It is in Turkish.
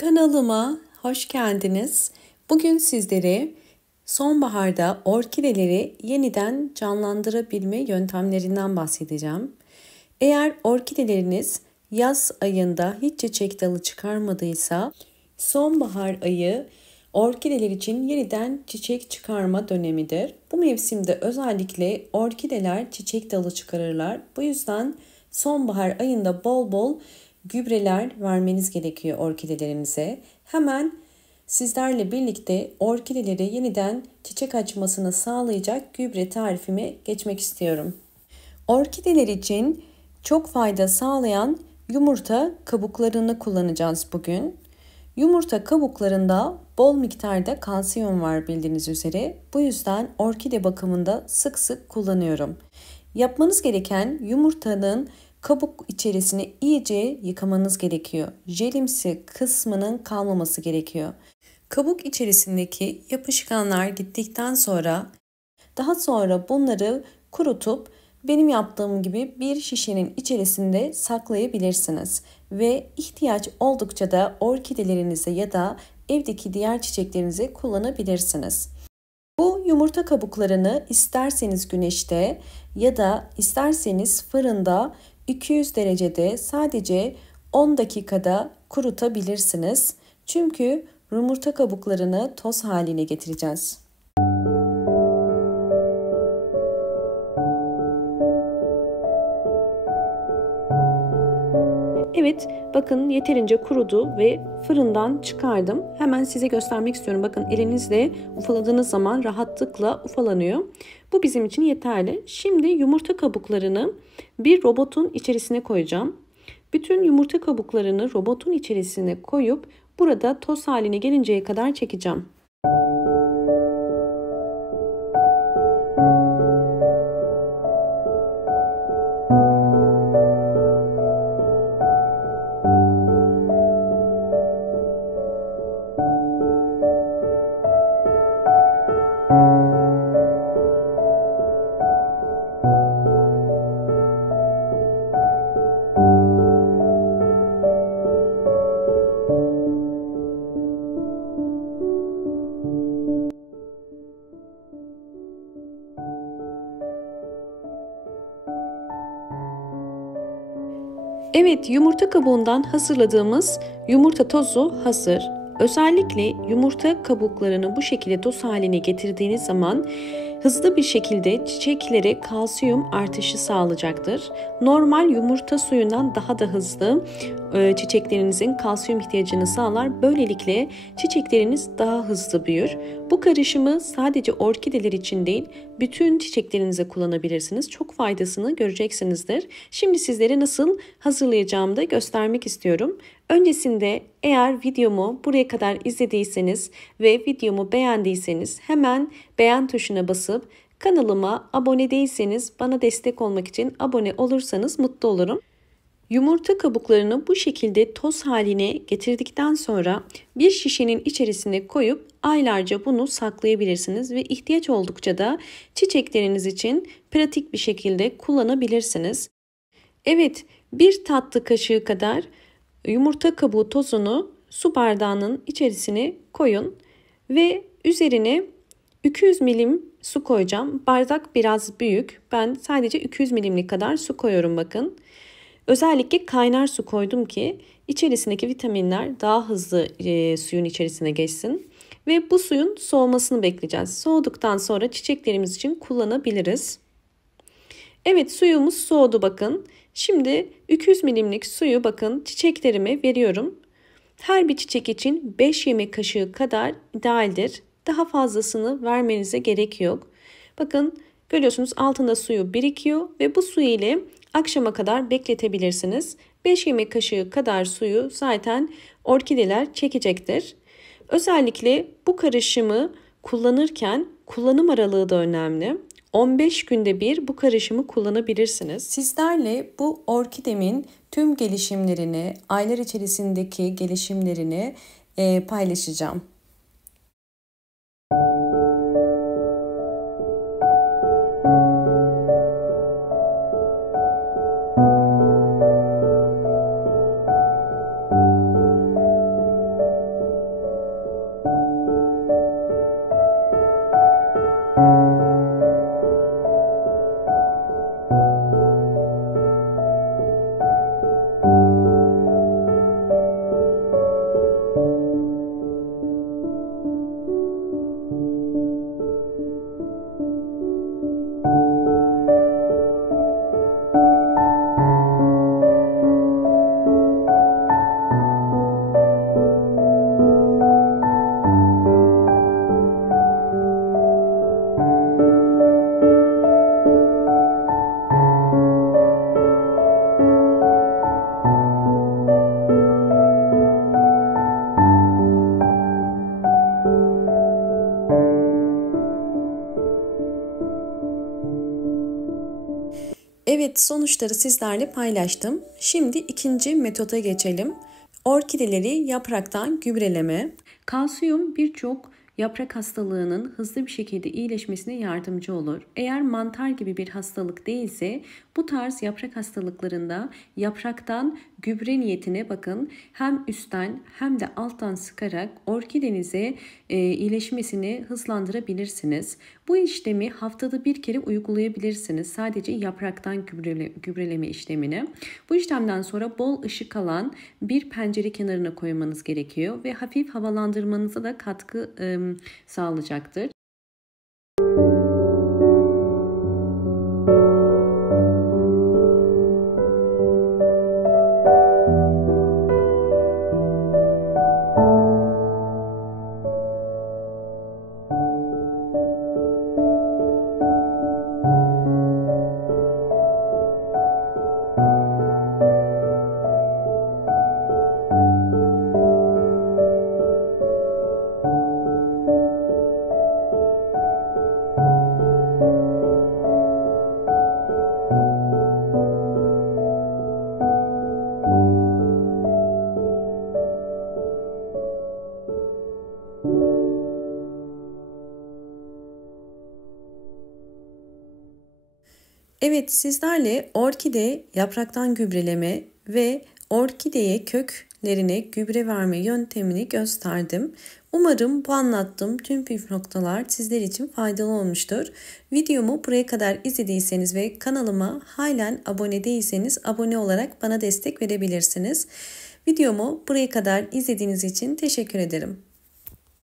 Kanalıma hoş geldiniz. Bugün sizlere sonbaharda orkideleri yeniden canlandırabilme yöntemlerinden bahsedeceğim. Eğer orkideleriniz yaz ayında hiç çiçek dalı çıkarmadıysa, sonbahar ayı orkideler için yeniden çiçek çıkarma dönemidir. Bu mevsimde özellikle orkideler çiçek dalı çıkarırlar. Bu yüzden sonbahar ayında bol bol gübreler vermeniz gerekiyor orkidelerinize. Hemen sizlerle birlikte orkideleri yeniden çiçek açmasını sağlayacak gübre tarifime geçmek istiyorum. Orkideler için çok fayda sağlayan yumurta kabuklarını kullanacağız bugün. Yumurta kabuklarında bol miktarda kalsiyum var bildiğiniz üzere. Bu yüzden orkide bakımında sık sık kullanıyorum. Yapmanız gereken yumurtanın kabuk içerisini iyice yıkamanız gerekiyor. Jelimsi kısmının kalmaması gerekiyor. Kabuk içerisindeki yapışkanlar gittikten sonra daha sonra bunları kurutup benim yaptığım gibi bir şişenin içerisinde saklayabilirsiniz. Ve ihtiyaç oldukça da orkidelerinize ya da evdeki diğer çiçeklerinize kullanabilirsiniz. Bu yumurta kabuklarını isterseniz güneşte ya da isterseniz fırında 200 derecede sadece 10 dakikada kurutabilirsiniz. Çünkü yumurta kabuklarını toz haline getireceğiz. Evet, bakın yeterince kurudu ve fırından çıkardım. Hemen size göstermek istiyorum. Bakın elinizle ufaladığınız zaman rahatlıkla ufalanıyor. Bu bizim için yeterli. Şimdi yumurta kabuklarını bir robotun içerisine koyacağım. Bütün yumurta kabuklarını robotun içerisine koyup burada toz haline gelinceye kadar çekeceğim. Evet, yumurta kabuğundan hazırladığımız yumurta tozu hazır. Özellikle yumurta kabuklarını bu şekilde toz haline getirdiğiniz zaman hızlı bir şekilde çiçeklere kalsiyum artışı sağlayacaktır. Normal yumurta suyundan daha da hızlı çiçeklerinizin kalsiyum ihtiyacını sağlar. Böylelikle çiçekleriniz daha hızlı büyür. Bu karışımı sadece orkideler için değil, bütün çiçeklerinize kullanabilirsiniz. Çok faydasını göreceksinizdir. Şimdi sizlere nasıl hazırlayacağımı da göstermek istiyorum. Öncesinde eğer videomu buraya kadar izlediyseniz ve videomu beğendiyseniz hemen beğen tuşuna basıp kanalıma abone değilseniz bana destek olmak için abone olursanız mutlu olurum. Yumurta kabuklarını bu şekilde toz haline getirdikten sonra bir şişenin içerisine koyup aylarca bunu saklayabilirsiniz ve ihtiyaç oldukça da çiçekleriniz için pratik bir şekilde kullanabilirsiniz. Evet, bir tatlı kaşığı kadar yumurta kabuğu tozunu su bardağının içerisine koyun ve üzerine 200 milim su koyacağım. Bardak biraz büyük. Ben sadece 200 milimlik kadar su koyuyorum bakın. Özellikle kaynar su koydum ki içerisindeki vitaminler daha hızlı suyun içerisine geçsin. Ve bu suyun soğumasını bekleyeceğiz. Soğuduktan sonra çiçeklerimiz için kullanabiliriz. Evet, suyumuz soğudu bakın. Şimdi 200 milimlik suyu bakın çiçeklerime veriyorum. Her bir çiçek için 5 yemek kaşığı kadar idealdir. Daha fazlasını vermenize gerek yok. Bakın görüyorsunuz altında suyu birikiyor ve bu suyu ile akşama kadar bekletebilirsiniz. 5 yemek kaşığı kadar suyu zaten orkideler çekecektir. Özellikle bu karışımı kullanırken kullanım aralığı da önemli. 15 günde bir bu karışımı kullanabilirsiniz. Sizlerle bu orkidemin tüm gelişimlerini, aylar içerisindeki gelişimlerini paylaşacağım. Evet, sonuçları sizlerle paylaştım. Şimdi ikinci metoda geçelim. Orkideleri yapraktan gübreleme. Kalsiyum birçok yaprak hastalığının hızlı bir şekilde iyileşmesine yardımcı olur. Eğer mantar gibi bir hastalık değilse bu tarz yaprak hastalıklarında yapraktan gübre niyetine bakın, hem üstten hem de alttan sıkarak orkidenize iyileşmesini hızlandırabilirsiniz. Bu işlemi haftada bir kere uygulayabilirsiniz. Sadece yapraktan gübreleme işlemini. Bu işlemden sonra bol ışık alan bir pencere kenarına koymanız gerekiyor ve hafif havalandırmanıza da katkı sağlayacaktır. Evet, sizlerle orkide yapraktan gübreleme ve orkideye köklerine gübre verme yöntemini gösterdim. Umarım bu anlattığım tüm püf noktalar sizler için faydalı olmuştur. Videomu buraya kadar izlediyseniz ve kanalıma halen abone değilseniz abone olarak bana destek verebilirsiniz. Videomu buraya kadar izlediğiniz için teşekkür ederim.